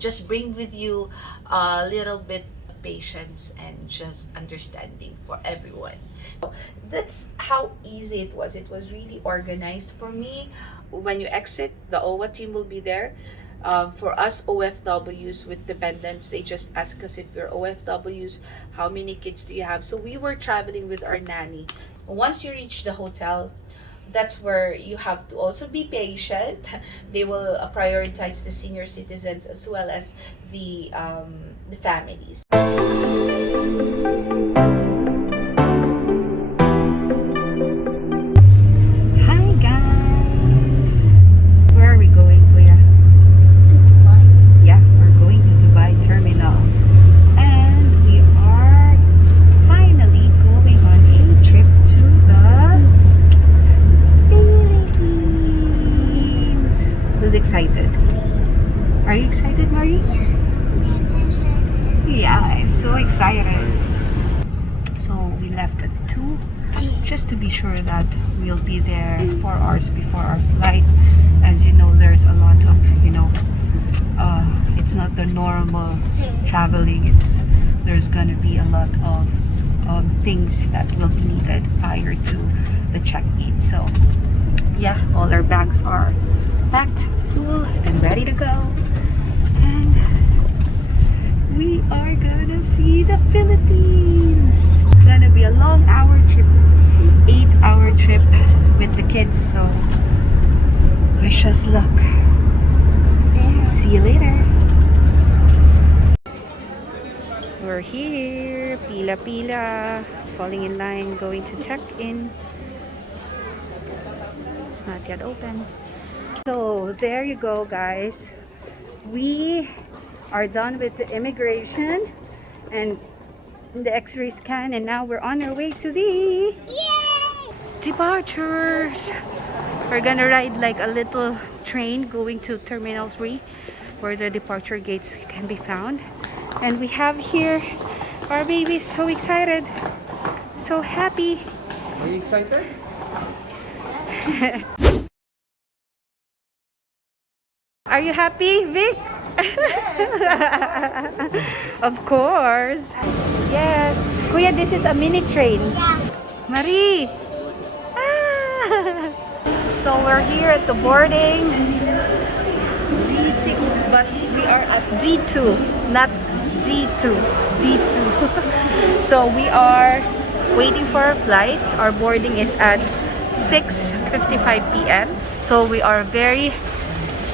just bring with you a little bit of patience and just understanding for everyone. That's how easy it was. It was really organized for me. When you exit, the OWWA team will be there. For us OFWs with dependents, they just ask us if we're OFWs, how many kids do you have? So we were traveling with our nanny. Once you reach the hotel, that's where you have to also be patient. They will prioritize the senior citizens as well as the families. Hi guys! Where are we going, Kuya? To Dubai. Yeah, we're going to Dubai Terminal. And we are finally going on a trip to the Philippines. Who's excited? Are you excited, Marie? Yeah, I'm so excited. So we left at 2 just to be sure that we'll be there 4 hours before our flight. As you know, there's a lot of, it's not the normal traveling. There's gonna be a lot of things that will be needed prior to the check-in. So yeah, all our bags are packed, full, and ready to go. And we are gonna see the Philippines. It's gonna be a long hour trip, 8-hour trip with the kids. So wish us luck. See you later. We're here, pila, falling in line, going to check in. It's not yet open. So there you go, guys. We are done with the immigration and the x-ray scan, and now we're on our way to the departures. We're gonna ride like a little train going to Terminal 3 where the departure gates can be found. And we have here our babies. So excited, so happy. Are you excited? Are you happy, Vic? Yes, of course. Yes. Kuya, this is a mini train. yeah. Marie! Ah! So we're here at the boarding. D6, but we are at D2, not D2. D2. So we are waiting for our flight. Our boarding is at 6:55 p.m. So we are very...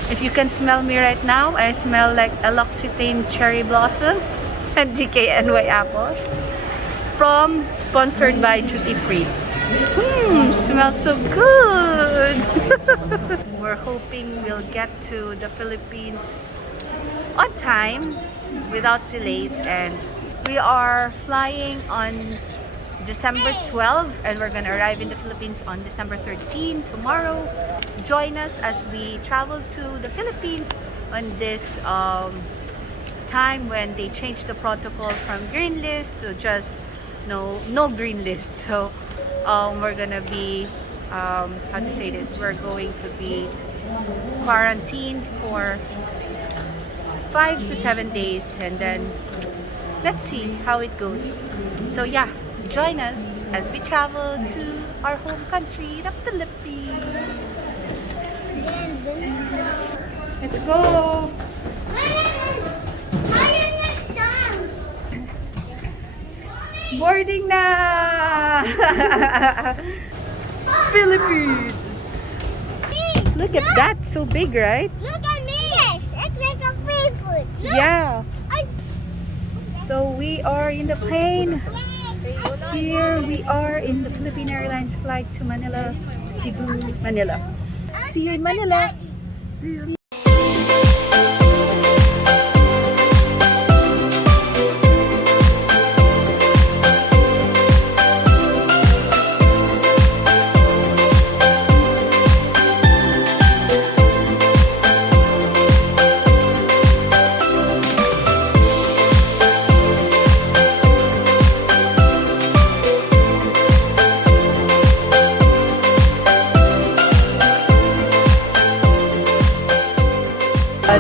If you can smell me right now, I smell like L'Occitane cherry blossom and DKNY apple. Sponsored by Duty Free. Smells so good. We're hoping we'll get to the Philippines on time without delays, and we are flying on December 12 and we're gonna arrive in the Philippines on December 13 tomorrow. Join us as we travel to the Philippines on this time when they changed the protocol from green list to just no green list. So we're gonna be how to say this, we're going to be quarantined for 5 to 7 days, and then let's see how it goes. So yeah, join us as we travel to our home country, the Philippines. Let's go! Boarding na! Philippines! Look at that, so big, right? Look at me! Yes, it's like a free food. Yeah. So we are in the plane. Here we are in the Philippine Airlines flight to Manila, Cebu, Manila. See you in Manila.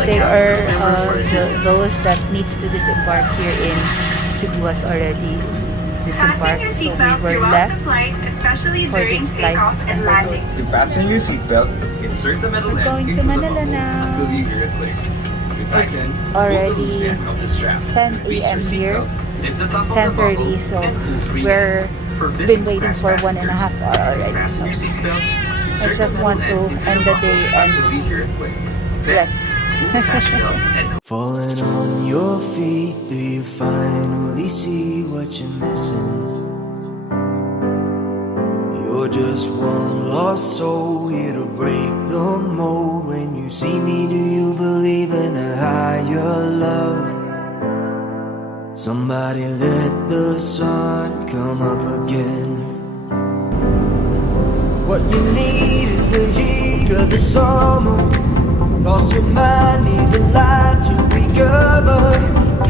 They are those that needs to disembark here in Cebu was already disembarked, so we were left especially for this during flight takeoff and and we're landing. going To fasten your seatbelt, insert the metal We're going end to into the Manila buckle now. until you hear it click. To tighten, pull the already loose end of the strap. 10 Release a.m. your here, seatbelt, lift the top of the buckle, 10:30, so and pull free we're end. For been business waiting class for 1.5 passengers, hours already. fasten So your seatbelt, I insert just the want metal to end into end the the buckle day and until you hear it click. Then, rest. pull the satchel up and Falling on your feet, do you finally see what you're missing? You're just one lost soul here to break the mold. When you see me, do you believe in a higher love? Somebody let the sun come up again. What you need is the heat of the summer. Lost your mind, need the light to recover.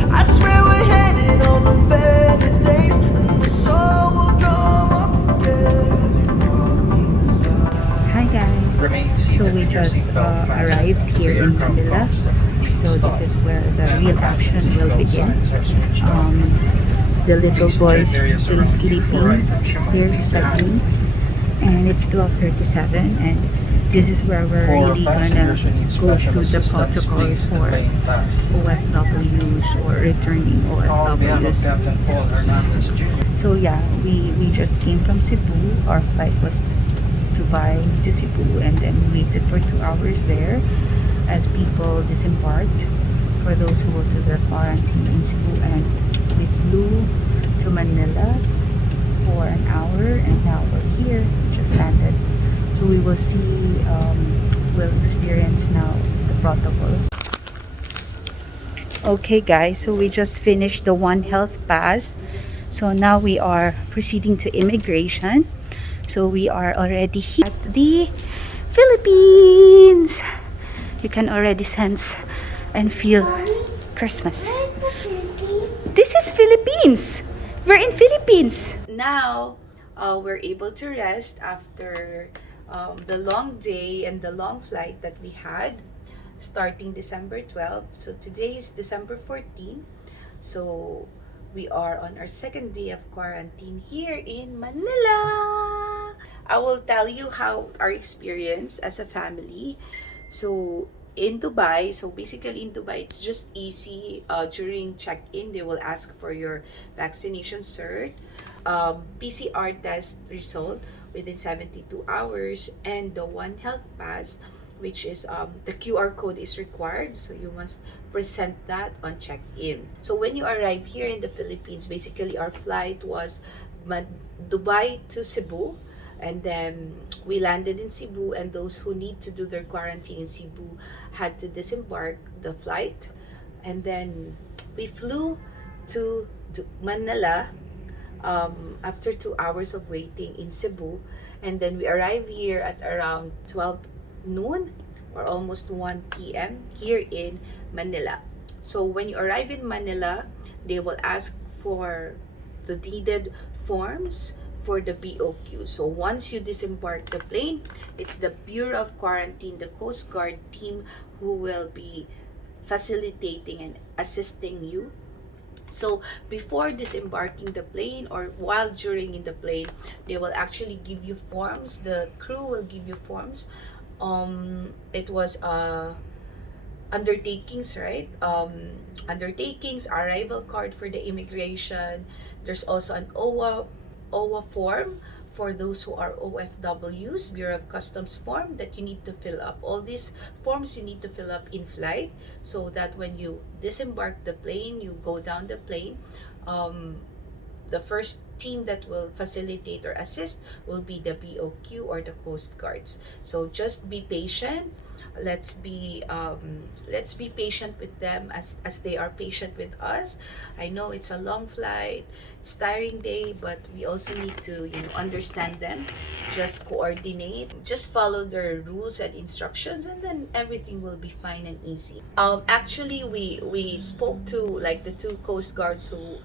I swear we're headed on to better days, and the sun will come up again. Hi guys, so we just arrived here in Manila. So this is where the real action will begin. The little boys still sleeping here beside me, and it's 12:37, and this is where we're really gonna go through the protocol for OFWs or returning OFWs. So yeah, we just came from Cebu. Our flight was Dubai to Cebu, and then we waited for 2 hours there as people disembarked for those who go to their quarantine in Cebu, and we flew to Manila for an hour, and now we're here. We just landed, so we will see, we'll experience now the protocols. Okay guys, so we just finished the One Health Pass, so now we are proceeding to immigration. So we are already here at the Philippines. You can already sense and feel Christmas. This is Philippines. We're in Philippines. Now, we're able to rest after the long day and the long flight that we had starting December 12th. So today is December 14th. So we are on our second day of quarantine here in Manila. I will tell you how our experience as a family. So in Dubai, so basically in Dubai, it's just easy. During check-in, they will ask for your vaccination cert, PCR test result within 72 hours, and the One Health Pass, which is the QR code is required, so you must present that on check-in. So when you arrive here in the Philippines, basically our flight was Dubai to Cebu, and then we landed in Cebu, and those who need to do their quarantine in Cebu had to disembark the flight, and then we flew to Manila after 2 hours of waiting in Cebu, and then we arrived here at around 12 noon or almost 1 p.m. here in Manila. So when you arrive in Manila, they will ask for the needed forms for the BOQ. So once you disembark the plane, it's the Bureau of Quarantine, the Coast Guard team, who will be facilitating and assisting you. So before disembarking the plane or while during in the plane, they will actually give you forms. The crew will give you forms. It was undertakings, right? Undertakings, arrival card for the immigration. There's also an OWWA form for those who are OFWs, Bureau of Customs form, that you need to fill up. All these forms you need to fill up in flight, so that when you disembark the plane, you go down the plane, the first team that will facilitate or assist will be the BOQ or the Coast Guards. So just be patient. Let's be patient with them as they are patient with us. I know it's a long flight, it's tiring day, but we also need to, understand them. Just coordinate, just follow their rules and instructions, and then everything will be fine and easy. Actually, we spoke to like the two Coast Guards who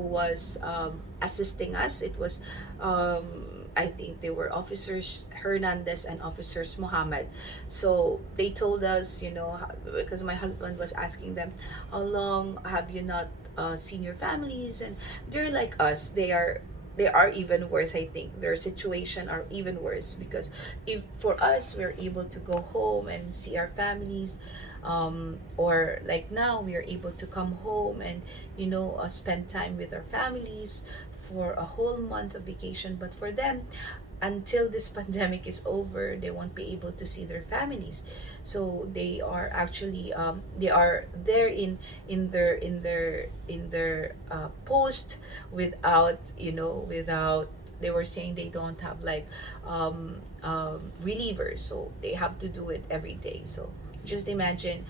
was assisting us. It was I think they were officers Hernandez and officers Muhammad. So they told us, because my husband was asking them, how long have you not seen your families? And they're like us. They are even worse. I think their situation are even worse, because if for us we're able to go home and see our families, or like now we are able to come home and spend time with our families for a whole month of vacation. But for them, until this pandemic is over, they won't be able to see their families. So they are actually they are there in their post, without they were saying they don't have like relievers, so they have to do it every day. So just imagine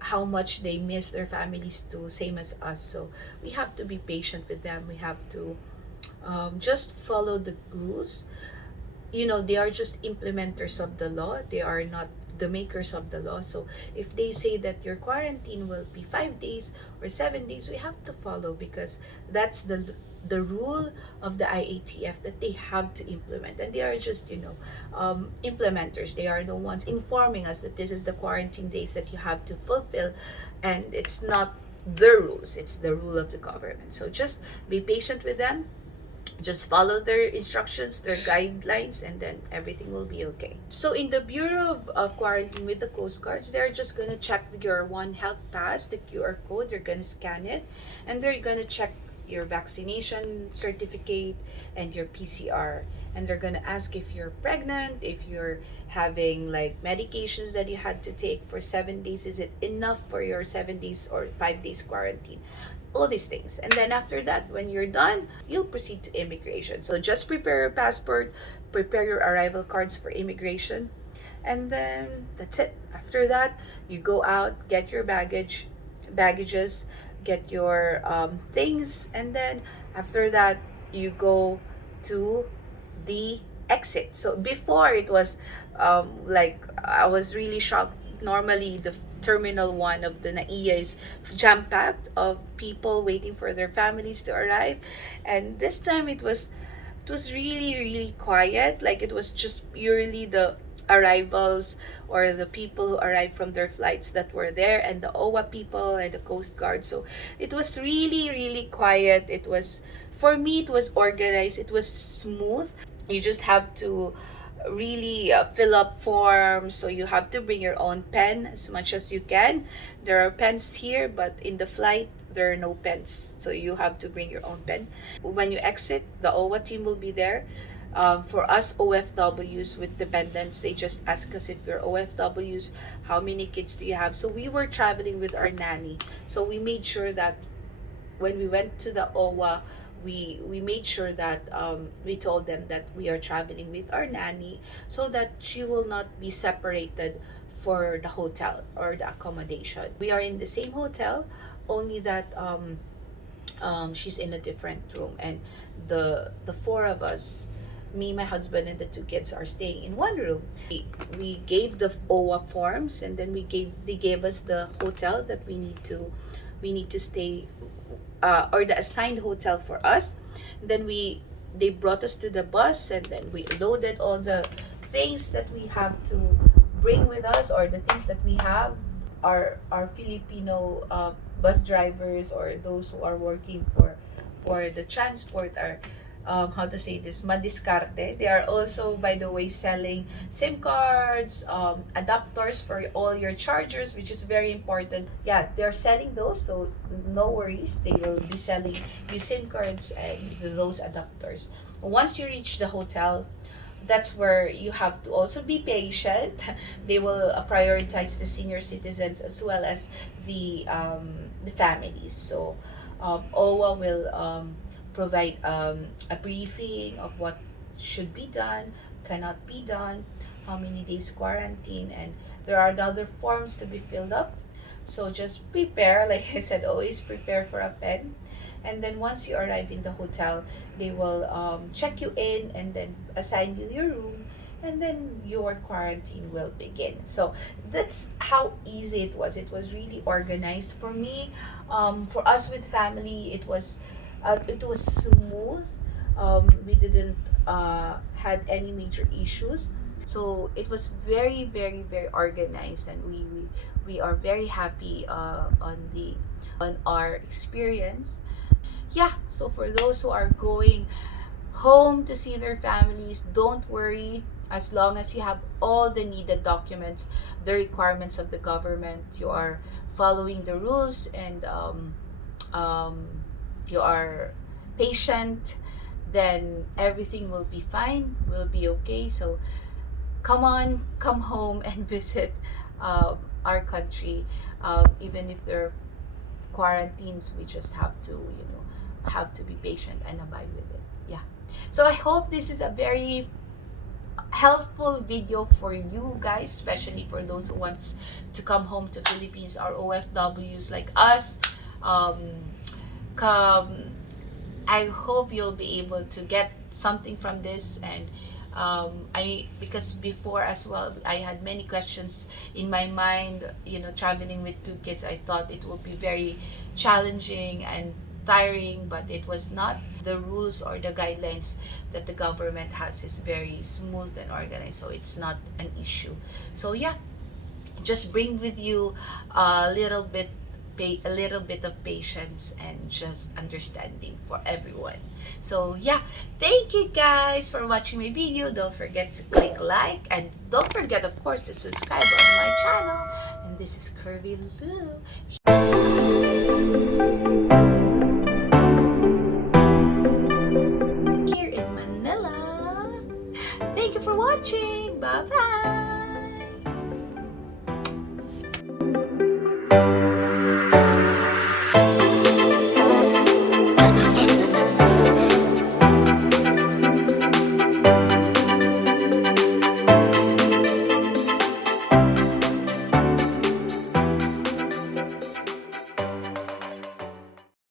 how much they miss their families too, same as us. So we have to be patient with them. We have to just follow the rules. They are just implementers of the law. They are not the makers of the law. So if they say that your quarantine will be 5 days or 7 days, we have to follow, because that's the rule of the IATF that they have to implement. And they are just implementers. They are the ones informing us that this is the quarantine days that you have to fulfill, and it's not the rules, it's the rule of the government. So just be patient with them, just follow their instructions, their guidelines, and then everything will be okay. So in the Bureau of Quarantine with the Coast Guards, they're just going to check your One Health Pass, the QR code. They're going to scan it, and they're going to check your vaccination certificate and your PCR. And they're going to ask if you're pregnant, if you're having like medications that you had to take for 7 days. Is it enough for your 7 days or 5 days quarantine? All these things. And then after that, when you're done, you'll proceed to immigration. So just prepare your passport, prepare your arrival cards for immigration, and then that's it. After that, you go out, get your baggages, get your things, and then after that, you go to the exit. So before, it was like I was really shocked. Normally the terminal 1 of the NAIA is jam-packed of people waiting for their families to arrive, and this time it was really, really quiet. Like, it was just purely the arrivals, or the people who arrived from their flights, that were there, and the OWWA people and the Coast Guard. So it was really, really quiet. For me, it was organized, it was smooth. You just have to really fill up forms, so you have to bring your own pen as much as you can. There are pens here, but in the flight there are no pens, so you have to bring your own pen. When you exit, the OWWA team will be there. For us OFWs with dependents, they just ask us, if you're OFWs, how many kids do you have? So we were traveling with our nanny, so we made sure that when we went to the OWWA, we made sure that we told them that we are traveling with our nanny, so that she will not be separated for the hotel or the accommodation. We are in the same hotel, only that she's in a different room, and the four of us, me, my husband, and the two kids, are staying in one room. We gave the OWWA forms, and then they gave us the hotel that we need to stay, or the assigned hotel for us. Then they brought us to the bus, and then we loaded all the things that we have to bring with us, or the things that we have. Our Filipino bus drivers, or those who are working for the transport, are how to say this, madiskarte. They are also, by the way, selling SIM cards, adapters for all your chargers, which is very important. Yeah, they're selling those, so no worries. They will be selling the SIM cards and those adapters. Once you reach the hotel, that's where you have to also be patient. They will prioritize the senior citizens as well as the families. So OWWA will provide a briefing of what should be done, cannot be done, how many days quarantine, and there are other forms to be filled up. So just prepare, like I said, always prepare for a pen. And then once you arrive in the hotel, they will check you in, and then assign you your room, and then your quarantine will begin. So that's how easy it was. It was really organized for me. For us with family, it was smooth. We didn't had any major issues. So it was very, very, very organized, and we are very happy on our experience. Yeah, so for those who are going home to see their families, don't worry. As long as you have all the needed documents, the requirements of the government, you are following the rules, and um, you are patient, then everything will be fine, will be okay. So come on, come home and visit our country. Even if there are quarantines, we just have to, have to be patient and abide with it. Yeah. So I hope this is a very helpful video for you guys, especially for those who wants to come home to Philippines, or OFWs like us. Come, I hope you'll be able to get something from this. And because before as well, I had many questions in my mind. Traveling with two kids, I thought it would be very challenging and tiring, but it was not. The rules or the guidelines that the government has is very smooth and organized, so it's not an issue. So yeah, just bring with you a little bit of patience and just understanding for everyone. So yeah, thank you guys for watching my video. Don't forget to click like, and don't forget of course to subscribe on my channel. And this is Curvy Lulu.